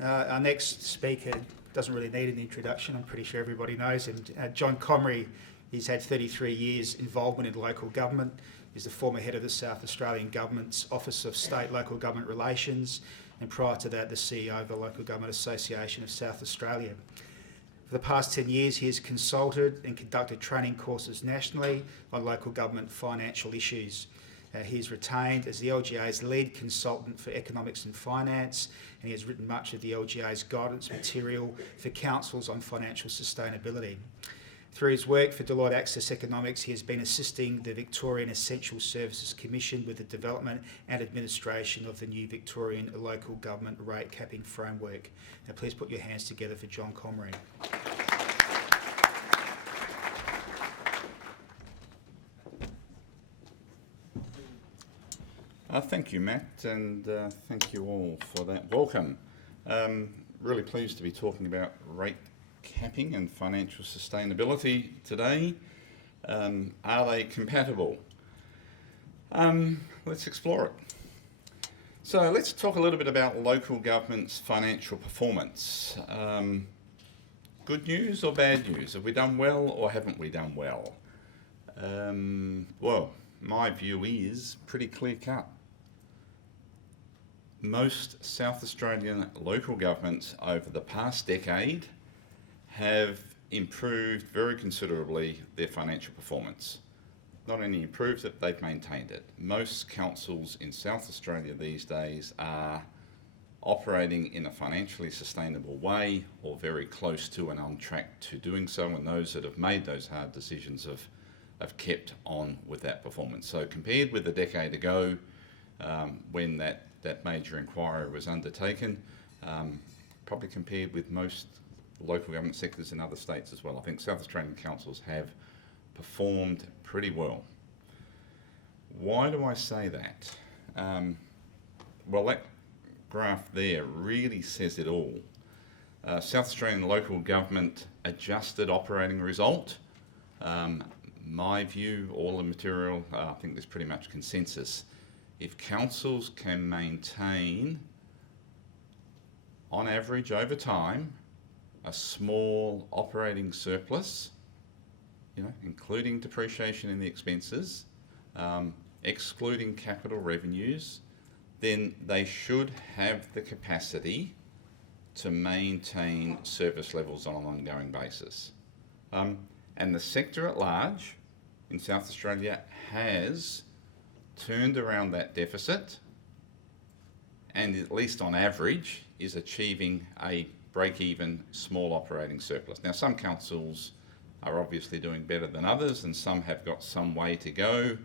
Our next speaker doesn't really need an introduction. I'm pretty sure everybody knows him. John Comrie. He's had 33 years involvement in local government. He's the former head of the South Australian Government's Office of State Local Government Relations, and prior to that, the CEO of the Local Government Association of South Australia. For the past 10 years, he has consulted and conducted training courses nationally on local government financial issues. He is retained as the LGA's lead consultant for economics and finance, and he has written much of the LGA's guidance material for councils on financial sustainability. Through his work for Deloitte Access Economics, he has been assisting the Victorian Essential Services Commission with the development and administration of the new Victorian local government rate capping framework. Now please put your hands together for John Comrie. Thank you, Matt, and thank you all for that welcome. Really pleased to be talking about rate capping and financial sustainability today. Are they compatible? Let's explore it. So let's talk a little bit about local government's financial performance. Good news or bad news? Have we done well or haven't we done well? Well, my view is pretty clear cut. Most South Australian local governments over the past decade have improved very considerably their financial performance. Not only improved it, they've maintained it. Most councils in South Australia these days are operating in a financially sustainable way or very close to and on track to doing so, and those that have made those hard decisions have kept on with that performance. So compared with a decade ago, when that major inquiry was undertaken, probably compared with most local government sectors in other states as well, I think South Australian councils have performed pretty well. Why do I say that? Well, that graph there really says it all. South Australian local government adjusted operating result. My view, all the material, I think there's pretty much consensus. If councils can maintain, on average over time, a small operating surplus, including depreciation in the expenses, excluding capital revenues, then they should have the capacity to maintain service levels on an ongoing basis. And the sector at large in South Australia has turned around that deficit and, at least on average, is achieving a break-even small operating surplus. Now, some councils are obviously doing better than others, and some have got some way to go,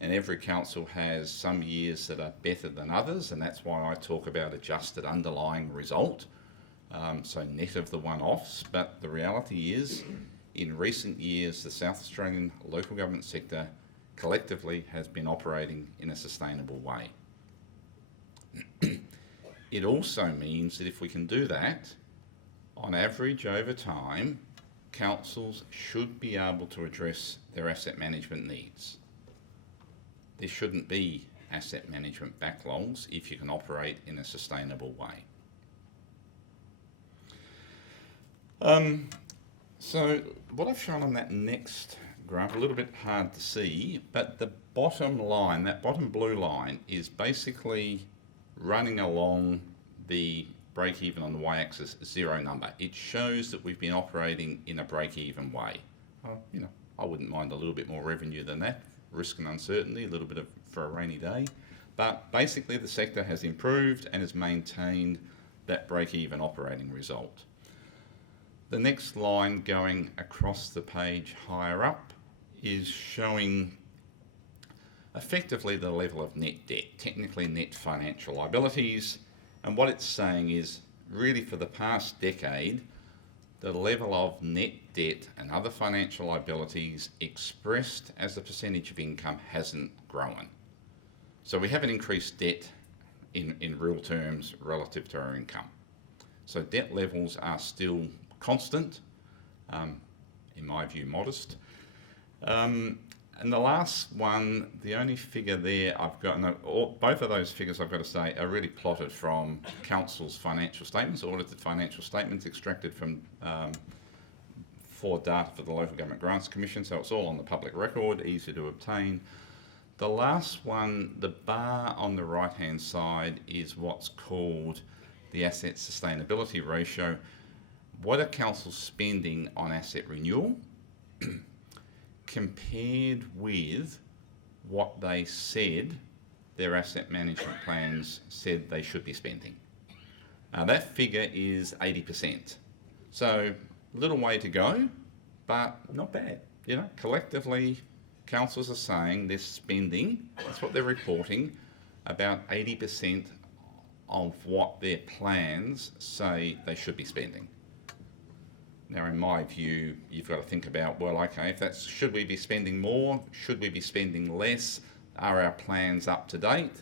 and every council has some years that are better than others, and that's why I talk about adjusted underlying result, so net of the one-offs. But the reality is, in recent years, the South Australian local government sector collectively has been operating in a sustainable way. It also means that if we can do that, on average over time, councils should be able to address their asset management needs. There shouldn't be asset management backlogs if you can operate in a sustainable way. So what I've shown on that next graph, a little bit hard to see, but the bottom line, that bottom blue line, is basically running along the break-even on the y-axis zero number. It shows that we've been operating in a break-even way. I wouldn't mind a little bit more revenue than that, risk and uncertainty, a little bit for a rainy day. But basically the sector has improved and has maintained that break-even operating result. The next line going across the page higher up is showing effectively the level of net debt, technically net financial liabilities, and what it's saying is really for the past decade, the level of net debt and other financial liabilities expressed as a percentage of income hasn't grown. So we haven't increased debt in real terms relative to our income. So debt levels are still constant, in my view modest. And the last one, the only figure there I've got, no, both of those figures I've got to say are really plotted from council's financial statements, audited financial statements extracted from for data for the Local Government Grants Commission, so it's all on the public record, easy to obtain. The last one, the bar on the right-hand side, is what's called the asset sustainability ratio. What are councils spending on asset renewal compared with what they said their asset management plans said they should be spending? That figure is 80%. So a little way to go, but not bad. You know, collectively, councils are saying they're spending, that's what they're reporting, about 80% of what their plans say they should be spending. Now, in my view, you've got to think about, well, okay, if that's, should we be spending more? Should we be spending less? Are our plans up to date?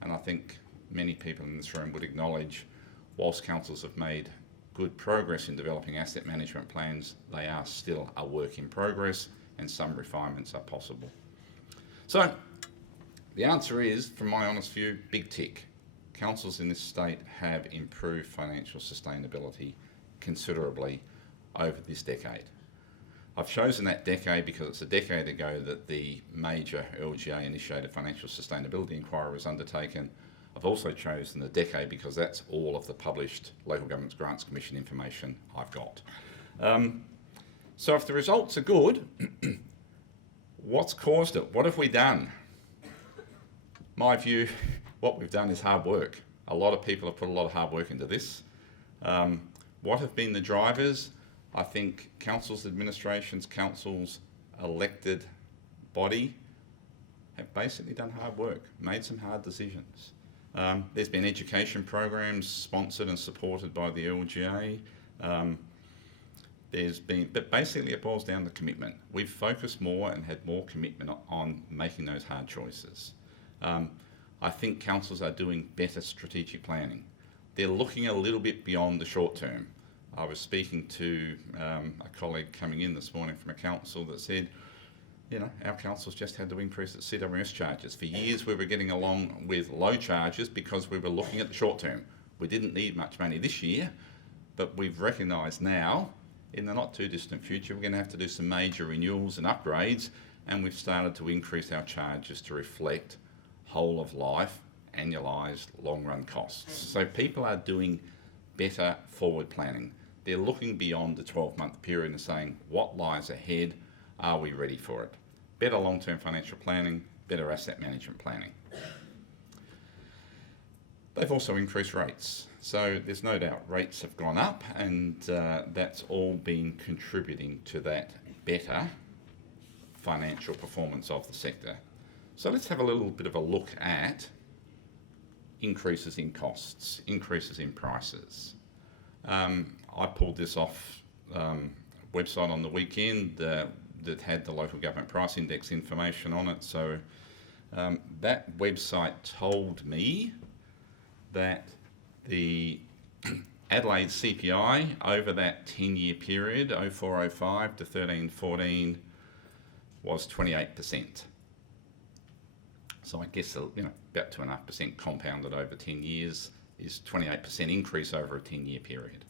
And I think many people in this room would acknowledge, whilst councils have made good progress in developing asset management plans, they are still a work in progress and some refinements are possible. So, the answer is, from my honest view, big tick. Councils in this state have improved financial sustainability considerably over this decade. I've chosen that decade because it's a decade ago that the major LGA initiated financial sustainability inquiry was undertaken. I've also chosen the decade because that's all of the published Local Government Grants Commission information I've got. So if the results are good, what's caused it? What have we done? My view, what we've done is hard work. A lot of people have put a lot of hard work into this. What have been the drivers? I think councils, administrations, councils, elected body have basically done hard work, made some hard decisions. There's been education programs sponsored and supported by the LGA. But basically it boils down to commitment. We've focused more and had more commitment on making those hard choices. I think councils are doing better strategic planning. They're looking a little bit beyond the short term. I was speaking to a colleague coming in this morning from a council that said, you know, our council's just had to increase its CWS charges. For years we were getting along with low charges because we were looking at the short term. We didn't need much money this year, but we've recognised now, in the not too distant future, we're going to have to do some major renewals and upgrades, and we've started to increase our charges to reflect whole of life, annualised, long run costs. So people are doing better forward planning. They're looking beyond the 12-month period and saying, what lies ahead? Are we ready for it? Better long-term financial planning, better asset management planning. They've also increased rates. So there's no doubt rates have gone up, and that's all been contributing to that better financial performance of the sector. So let's have a little bit of a look at increases in costs, increases in prices. I pulled this off website on the weekend that had the local government price index information on it. So that website told me that the Adelaide CPI over that 10-year period, 04-05 to 13-14, was 28%. So I guess, you know, about 2.5% compounded over 10 years is 28% increase over a 10-year period.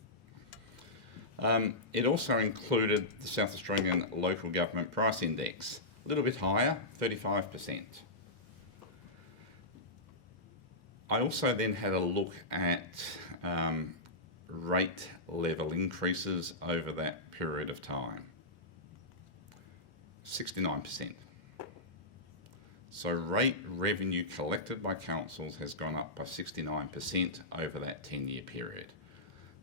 It also included the South Australian Local Government Price Index, a little bit higher, 35%. I also then had a look at rate level increases over that period of time, 69%. So rate revenue collected by councils has gone up by 69% over that 10-year period.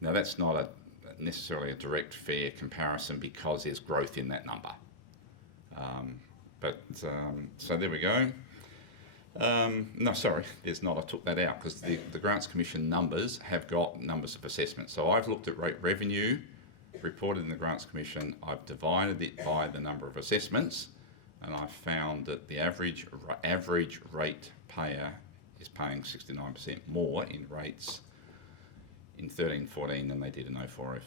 Now that's not necessarily a direct fair comparison because there's growth in that number. So there we go. No, sorry, there's not. I took that out because the Grants Commission numbers have got numbers of assessments. So I've looked at rate revenue reported in the Grants Commission. I've divided it by the number of assessments, and I've found that the average rate payer is paying 69% more in rates in 13-14 than they did in 04-05.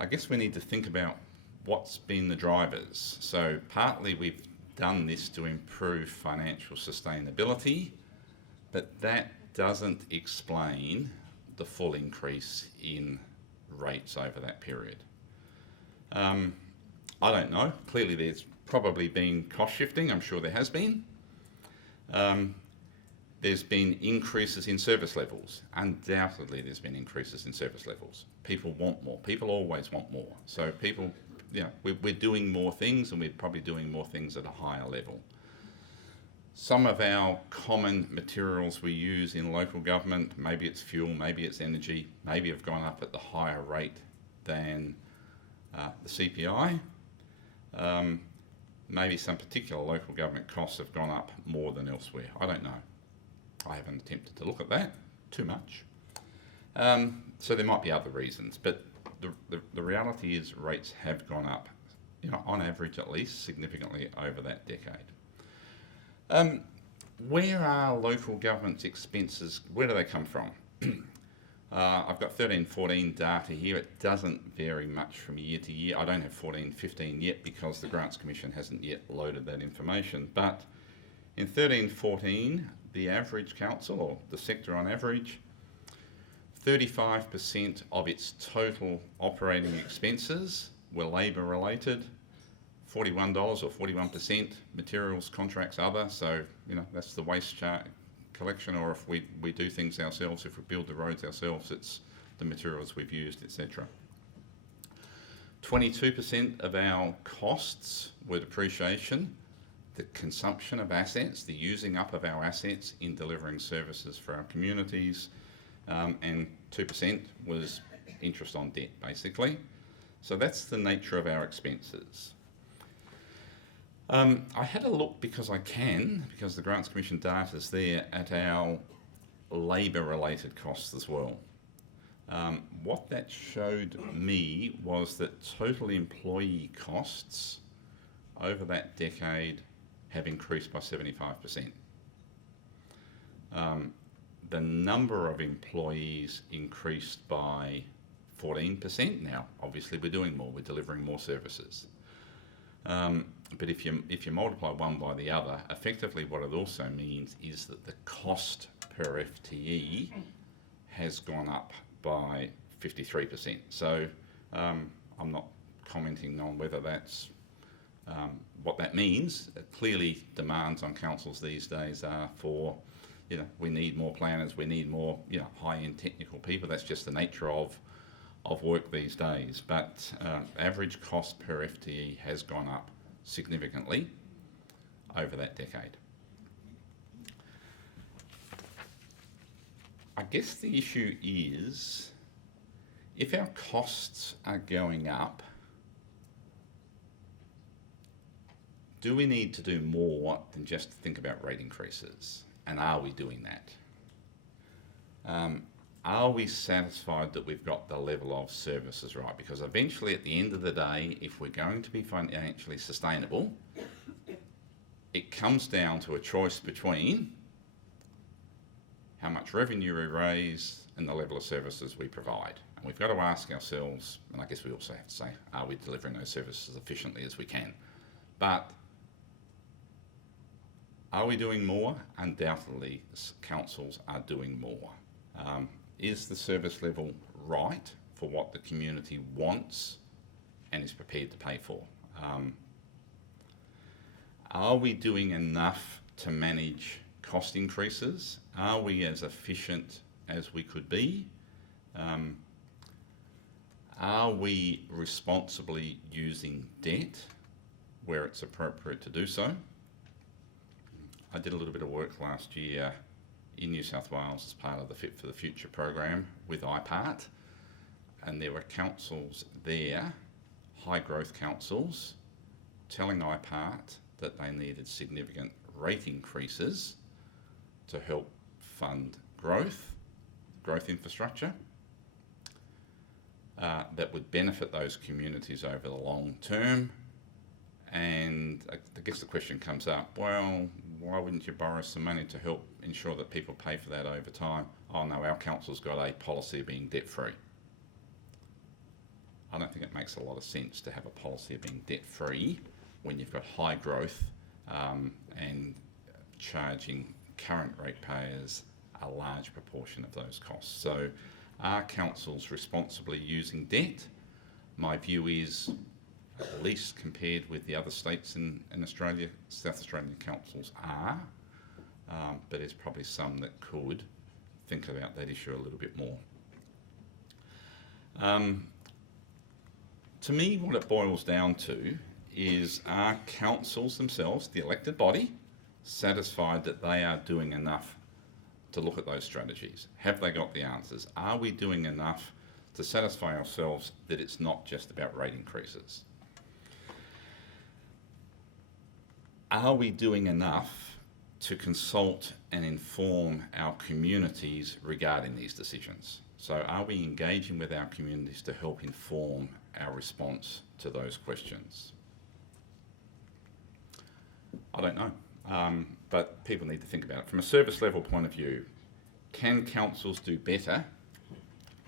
I guess we need to think about what's been the drivers? So partly we've done this to improve financial sustainability, but that doesn't explain the full increase in rates over that period. I don't know. Clearly there's probably been cost shifting. I'm sure there has been. There's been increases in service levels. Undoubtedly there's been increases in service levels. People want more. People always want more. So people, we're doing more things, and we're probably doing more things at a higher level. Some of our common materials we use in local government, maybe it's fuel, maybe it's energy, maybe have gone up at the higher rate than the CPI. Maybe some particular local government costs have gone up more than elsewhere. I don't know. I haven't attempted to look at that too much. So there might be other reasons, but the reality is rates have gone up, on average at least, significantly over that decade. Where are local government's expenses? Where do they come from? I've got 13-14 data here. It doesn't vary much from year to year. I don't have 14-15 yet because the Grants Commission hasn't yet loaded that information. But in 13-14, the average council, or the sector on average, 35% of its total operating expenses were labour related, $41 or 41% materials, contracts, other. So, that's the waste collection, or if we do things ourselves, if we build the roads ourselves, it's the materials we've used, etc. 22% of our costs were depreciation, the consumption of assets, the using up of our assets in delivering services for our communities, and 2% was interest on debt, basically. So that's the nature of our expenses. I had a look because the Grants Commission data is there, at our labour-related costs as well. What that showed me was that total employee costs over that decade have increased by 75%. The number of employees increased by 14%. Now, obviously, we're doing more. We're delivering more services. But if you multiply one by the other, effectively what it also means is that the cost per FTE has gone up by 53%. So I'm not commenting on whether that's what that means. Clearly, demands on councils these days are for, we need more planners, we need more, high-end technical people. That's just the nature of work these days. But average cost per FTE has gone up significantly over that decade. I guess the issue is, if our costs are going up, do we need to do more than just think about rate increases? And are we doing that? Are we satisfied that we've got the level of services right? Because eventually, at the end of the day, if we're going to be financially sustainable, it comes down to a choice between how much revenue we raise and the level of services we provide. And we've got to ask ourselves, and I guess we also have to say, are we delivering those services as efficiently as we can? But are we doing more? Undoubtedly, councils are doing more. Is the service level right for what the community wants and is prepared to pay for? Are we doing enough to manage cost increases? Are we as efficient as we could be? Are we responsibly using debt where it's appropriate to do so? I did a little bit of work last year in New South Wales as part of the Fit for the Future program with IPART, and there were councils there, high growth councils, telling IPART that they needed significant rate increases to help fund growth infrastructure that would benefit those communities over the long term. And I guess the question comes up, well, why wouldn't you borrow some money to help ensure that people pay for that over time? Oh no, our council's got a policy of being debt free. I don't think it makes a lot of sense to have a policy of being debt-free when you've got high growth and charging current ratepayers a large proportion of those costs. So are councils responsibly using debt? My view is, at least compared with the other states in Australia, South Australian councils are, but there's probably some that could think about that issue a little bit more. To me, what it boils down to is, are councils themselves, the elected body, satisfied that they are doing enough to look at those strategies? Have they got the answers? Are we doing enough to satisfy ourselves that it's not just about rate increases? Are we doing enough to consult and inform our communities regarding these decisions? So are we engaging with our communities to help inform our response to those questions? I don't know, but people need to think about it. From a service level point of view, can councils do better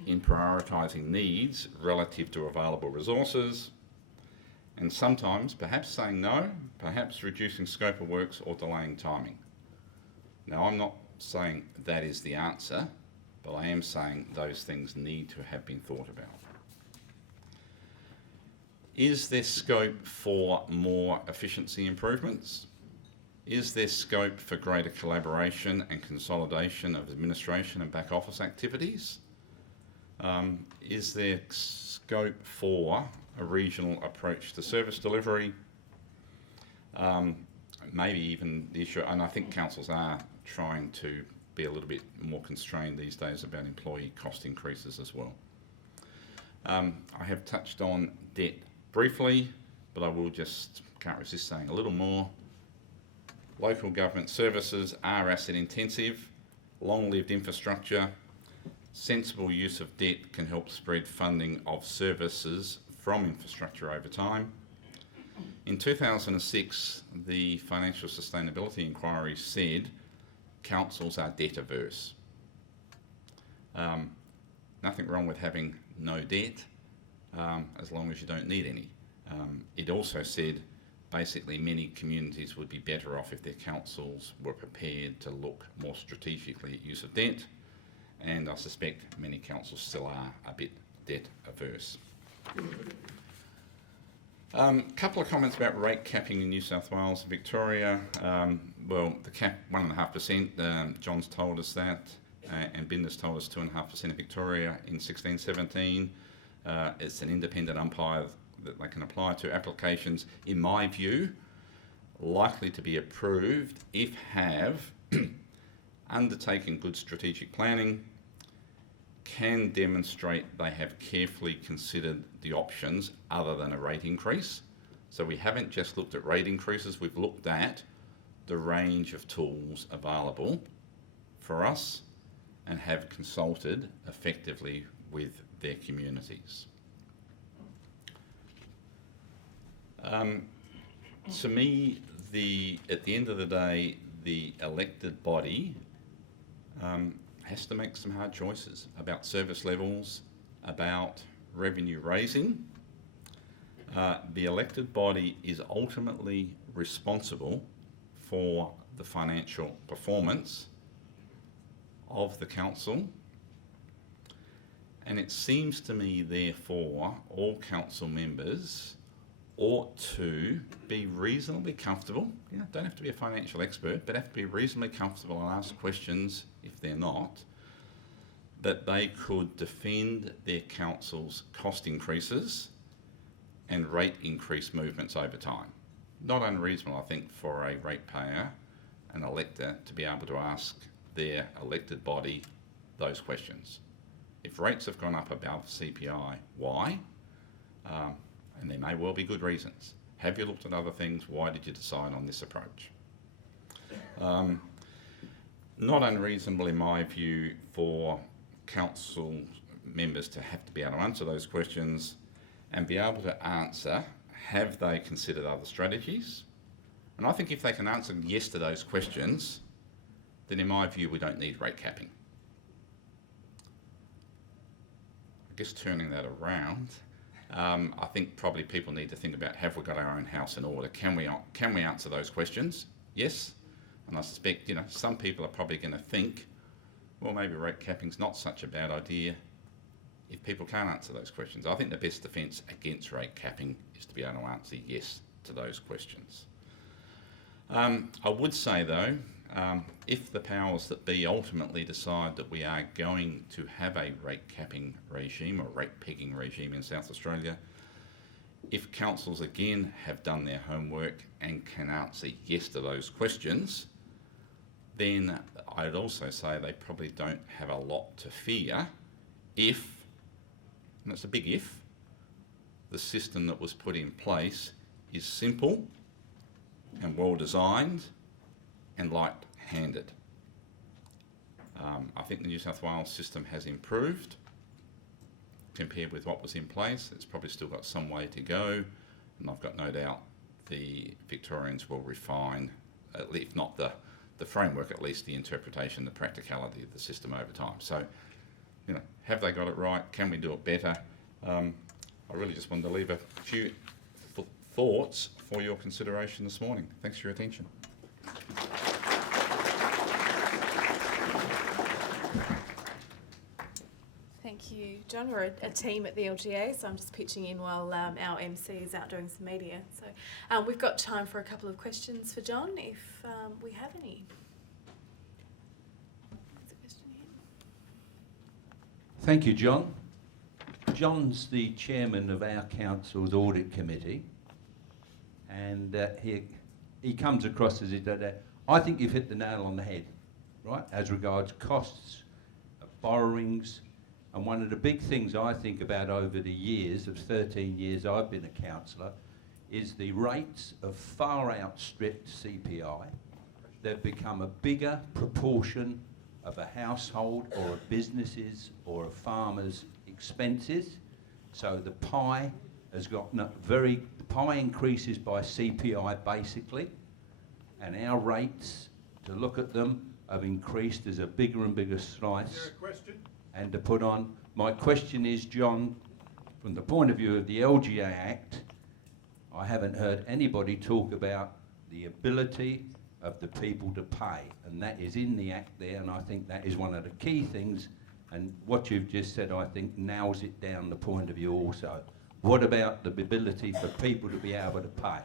in prioritising needs relative to available resources, and sometimes perhaps saying no, perhaps reducing scope of works or delaying timing? Now, I'm not saying that is the answer, but I am saying those things need to have been thought about. Is there scope for more efficiency improvements? Is there scope for greater collaboration and consolidation of administration and back office activities? Is there scope for a regional approach to service delivery? Maybe even the issue, and I think councils are trying to be a little bit more constrained these days about employee cost increases as well. I have touched on debt briefly, but I will can't resist saying a little more. Local government services are asset intensive, long-lived infrastructure. Sensible use of debt can help spread funding of services from infrastructure over time. In 2006, the Financial Sustainability Inquiry said councils are debt averse. Nothing wrong with having no debt as long as you don't need any. It also said basically many communities would be better off if their councils were prepared to look more strategically at use of debt, and I suspect many councils still are a bit debt averse. Couple of comments about rate capping in New South Wales and Victoria. Well, the cap 1.5%, John's told us that, and Binder's told us 2.5% in Victoria in 16-17. It's an independent umpire that they can apply to. Applications, in my view, likely to be approved if have undertaken good strategic planning, can demonstrate they have carefully considered the options other than a rate increase. So we haven't just looked at rate increases, we've looked at the range of tools available for us and have consulted effectively with their communities. To me, at the end of the day, the elected body has to make some hard choices about service levels, about revenue raising. The elected body is ultimately responsible for the financial performance of the council, and it seems to me, therefore, all council members ought to be reasonably comfortable, don't have to be a financial expert, but have to be reasonably comfortable and ask questions if they're not, that they could defend their council's cost increases and rate increase movements over time. Not unreasonable, I think, for a ratepayer, an elector, to be able to ask their elected body those questions. If rates have gone up above CPI, why? And there may well be good reasons. Have you looked at other things? Why did you decide on this approach? Not unreasonable, in my view, for council members to have to be able to answer those questions and be able to answer, have they considered other strategies? And I think if they can answer yes to those questions, then in my view, we don't need rate capping. I guess turning that around, I think probably people need to think about, have we got our own house in order? Can we answer those questions? Yes. And I suspect, some people are probably going to think, well, maybe rate capping's not such a bad idea if people can't answer those questions. I think the best defence against rate capping is to be able to answer yes to those questions. I would say, though, if the powers that be ultimately decide that we are going to have a rate capping regime or rate pegging regime in South Australia, if councils again have done their homework and can answer yes to those questions, then I'd also say they probably don't have a lot to fear if, and it's a big if, the system that was put in place is simple and well designed and light-handed. I think the New South Wales system has improved compared with what was in place. It's probably still got some way to go, and I've got no doubt the Victorians will refine, if not the framework, at least the interpretation, the practicality of the system over time. So, have they got it right? Can we do it better? I really just wanted to leave a few thoughts for your consideration this morning. Thanks for your attention. Thank you, John. We're a team at the LGA, so I'm just pitching in while our MC is out doing some media. So we've got time for a couple of questions for John, if we have any. There's a question here. Thank you, John. John's the chairman of our council's audit committee, and he comes across as I think you've hit the nail on the head, right, as regards costs of borrowings. And one of the big things I think about over the years, of 13 years I've been a councillor, is the rates have far outstripped CPI. They've become a bigger proportion of a household or a business's or a farmer's expenses. So the pie has got the pie increases by CPI basically, and our rates, to look at them, have increased as a bigger and bigger slice. Is there a question? And to put on. My question is, John, from the point of view of the LGA Act, I haven't heard anybody talk about the ability of the people to pay, and that is in the Act there, and I think that is one of the key things, and what you've just said, I think, nails it down the point of view also. What about the ability for people to be able to pay?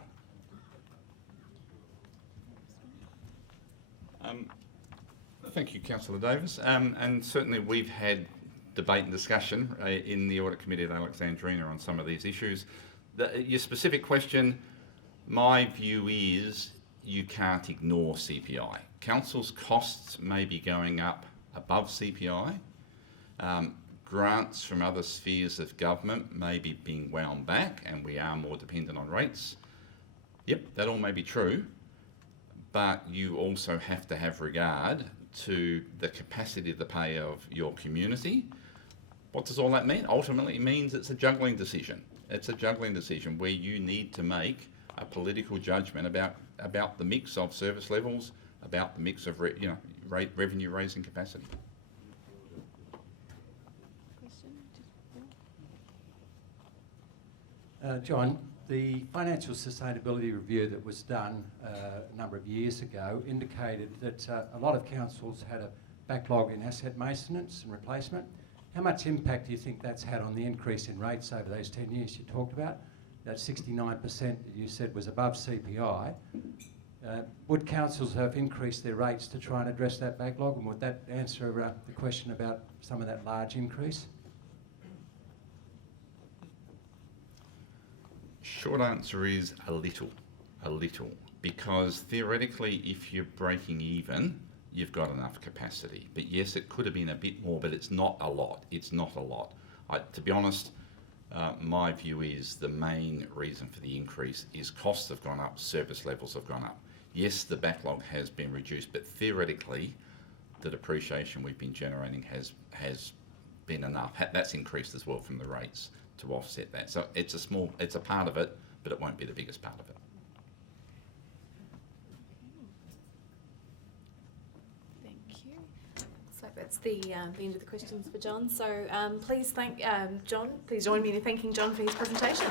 Thank you, Councillor Davis. And certainly we've had debate and discussion in the Audit Committee at Alexandrina on some of these issues. Your specific question, my view is you can't ignore CPI. Council's costs may be going up above CPI. Grants from other spheres of government may be being wound back and we are more dependent on rates. Yep, that all may be true, but you also have to have regard to the capacity to pay of your community. What does all that mean? Ultimately, it means it's a juggling decision. It's a juggling decision where you need to make a political judgment about the mix of service levels, about the mix of revenue raising capacity. John, the financial sustainability review that was done a number of years ago indicated that a lot of councils had a backlog in asset maintenance and replacement. How much impact do you think that's had on the increase in rates over those 10 years you talked about? That 69% that you said was above CPI. Would councils have increased their rates to try and address that backlog, and would that answer the question about some of that large increase? Short answer is a little, because theoretically if you're breaking even, you've got enough capacity. But yes, it could have been a bit more, but it's not a lot. It's not a lot. To be honest, my view is the main reason for the increase is costs have gone up, service levels have gone up. Yes, the backlog has been reduced, but theoretically, the depreciation we've been generating has been enough. That's increased as well from the rates to offset that. So it's a part of it, but it won't be the biggest part of it. Thank you. Looks like that's the end of the questions for John. So please thank John. Please join me in thanking John for his presentation.